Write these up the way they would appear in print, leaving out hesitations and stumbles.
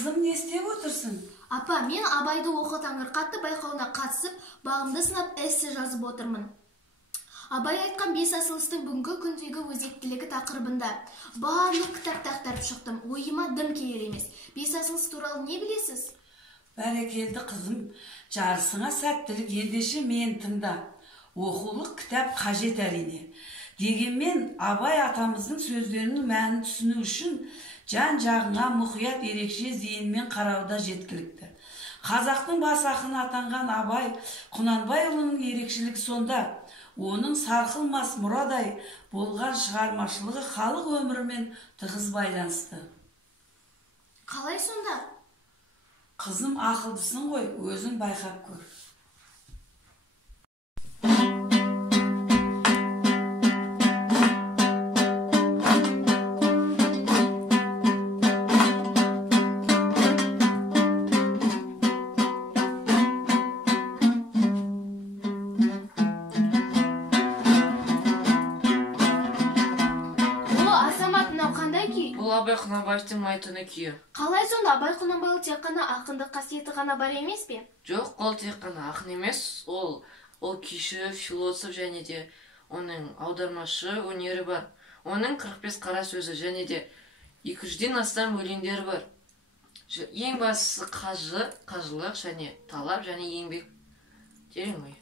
Қызым, не істеп отырсың? Апа, мен Абайды оқы таңырқатты байқауына қатысып, бағымды сынап эссе жазып отырмын. Абай айтқан бес асылыстың бүгінгі күндегі өзектілігі тақырыбында барлық кітапты ақтарып шықтым. Ойыма дым келер емес. Бес асылыс туралы не білесіз? Бәрекелді қызым, жарысыңа сәттілік, ендеше мен тыңда. Оқулық кітап қажет әрине. Дегенмен Абай атамыздың сөздерінің мәнін түсіну үшін жан-жағыңа мұқият ерекше зейінмен қарауда жеткілікті. Қазақтың бас ақыны атанған Абай Құнанбайұлының ерекшелігі сонда. Оның сарқылмас мұрадай болған шығармашылығы халық өмірімен тығыз байланысты. Қалай сонда? Қызым, ақылдысың ғой, өзің байқап көр. Абай Құнанбаевтың айтыны күйі. Қалай сонда? Абай Құнанбайұлы тек қана ақындық қасиеті ғана бар емес пе? Жоқ, ол тек қана ақын емес, ол күйші, философ және де оның аудармашы өнері бар. Оның 45 қара сөзі және де 200-ден астам өлеңдері бар. Ең бастысы қажылық және талап және еңбек. Терең ой.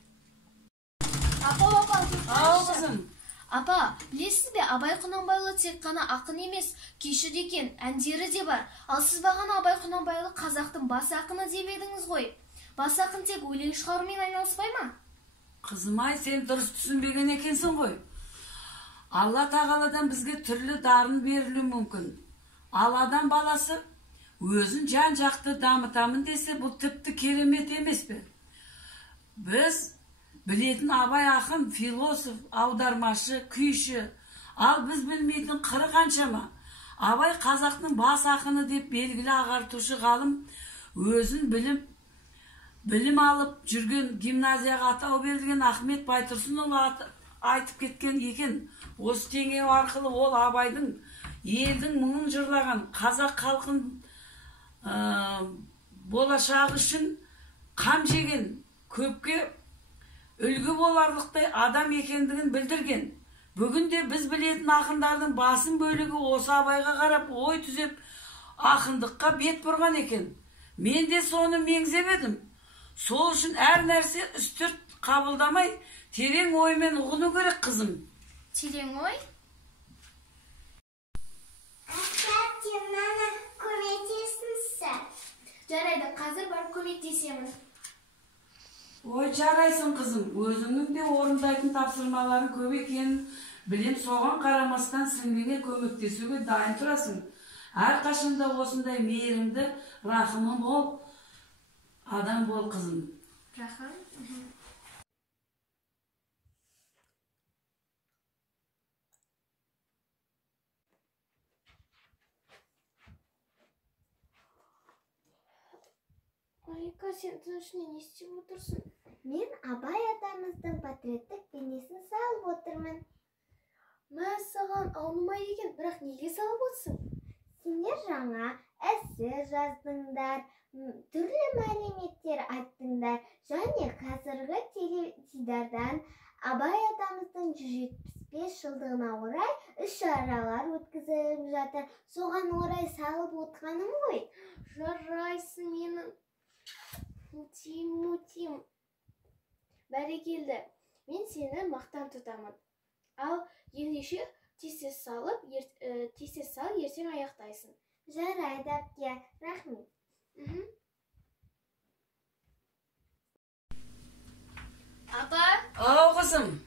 Қызым. Апа, білесіз бе, Абай Құнанбайұлы тек қана ақын емес, күйші екен, әндері де бар. Ал сіз бағана Абай Құнанбайұлы қазақтың бас ақыны деп едіңіз ғой. Бас ақын тек өлең шығарумен айналыспай ма? Қызым-ай, сен дұрыс түсінбеген екенсің ғой. Алла тағаладан бізге түрлі дарын берілуі мүмкін. Ал адам баласы өзін жан-жақты дамытамын десе, бұл тіпті керемет емес пе? Біз білетін Абай ақын, философ, аудармашы, күйші. Ал біз білмейтін қыры қаншама. Абай қазақтың бас ақыны деп белгілі ағартушы ғалым өзін білім алып жүрген гимназияға атау берілген Ахмет Байтұрсынұлы айтып кеткен екен. Осы теңеу арқылы ол Абайдың елдің мұңын жырлаған, қазақ халқын болашағы үшін қам жеген, көпке үлгі боларлықтай адам екендігін білдірген. Бүгінде біз білетін ақындардың басым бөлігі осы Абайға қарап ой түзеп, ақындыққа бет бұрған екен. Мен де соны меңзеп едім. Сол үшін әр нәрсе үстірт қабылдамай, терең оймен ұғыну керек, қызым. Терең ой? Жарайды, қазір барып көмектесемін. Ой, жарайсың қызым, өзіңнің де орындайтын тапсырмаларын көп екенін білем, соған қарамастан сіңліңе көмектесуге дайын тұрасың. Әрқашанда осындай мейірімді, рахымы мол адам бол, қызым. Рахым. Марика, сен тынышында не істеп отырсың? Мен Абай атамыздың портреттік бейнесін салып отырмын. Мәссаған, аунымайды екен, бірақ неге салып отырсың? Сендер жаңа эссе жаздыңдар, түрлі мәліметтер айттыңдар, және қазіргі теледидардан Абай атамыздың 175 жылдығына орай іс-шаралар өткізіліп жатыр. Соған орай салып отырғаным ғой. Жарайсың, менің Мутим. Бәрекелді, мен сені мақтан тұтамын. Ал ендеше тез сал, ертең аяқтайсың. Жарайды, әпке, рахмет. Апа? Ау, қызым.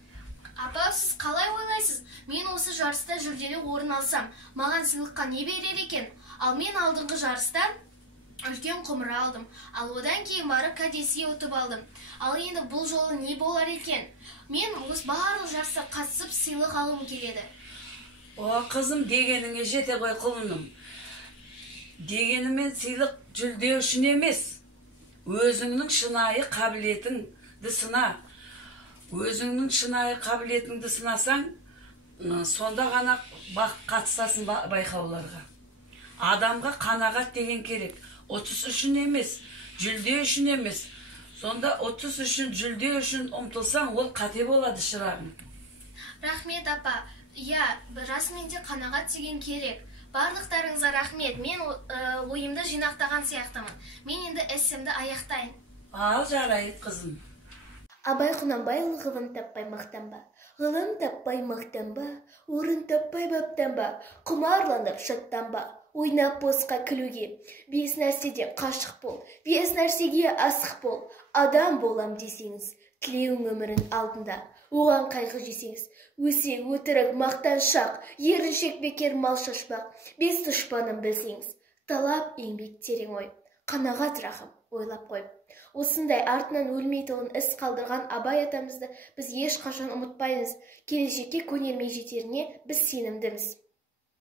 Апа, сіз қалай ойлайсыз? Мен осы жарыста жүлделі орын алсам, маған сыйлыққа не берер екен? Ал мен алдыңғы жарыста үлкен құмыра алдым. Ал одан кейін барып кәдесый ұтып алдым. Ал енді бұл жолы не болар екен? Мен өз барлық жарыста қатысып сыйлық алуым келеді. О, қызым, дегеніңе жете ғой, құлыным. Дегенімен сыйлық жүлде үшін емес. Өзіңнің шынайы қабілетіңді сына. Өзіңнің шынайы қабілетіңді сынасаң, сонда ғана қатысасың байқауларға. Адамға қанағат деген керек. 30 үшін емес, жүлде үшін емес. Сонда 30 үшін, жүлде үшін ұмтылсаң, ол қате болады шырағым. Рахмет апа. Иә, расымен де қанағат деген керек. Барлықтарыңызға рахмет. Мен ойымды жинақтаған сияқтымын. Мен енді эссемді аяқтайын. Ал жарайды қызым. Абай Құнанбайұлы ғылым таппай мақтанба, ғылым таппай мақтанба, орын таппай баптанба, құмарланып шаттанба, ойнап босқа күлуге, бес нәрседен қашық бол, бес нәрсеге асық бол, адам болам десеңіз, тілеуің өмірін алдында, оған қайғы жесеңіз, өсе өтірік мақтаншақ, еріншек бекер мал шашпақ, бес дұшпанын білсеңіз, талап еңбек терең ой, қанағат рахым ойлап қойып. Осындай артынан өлмейтұғын іс қалдырған Абай атамызды біз ешқашан ұмытпаймыз. Келешекке көнермей жетеріне біз сенімдіміз.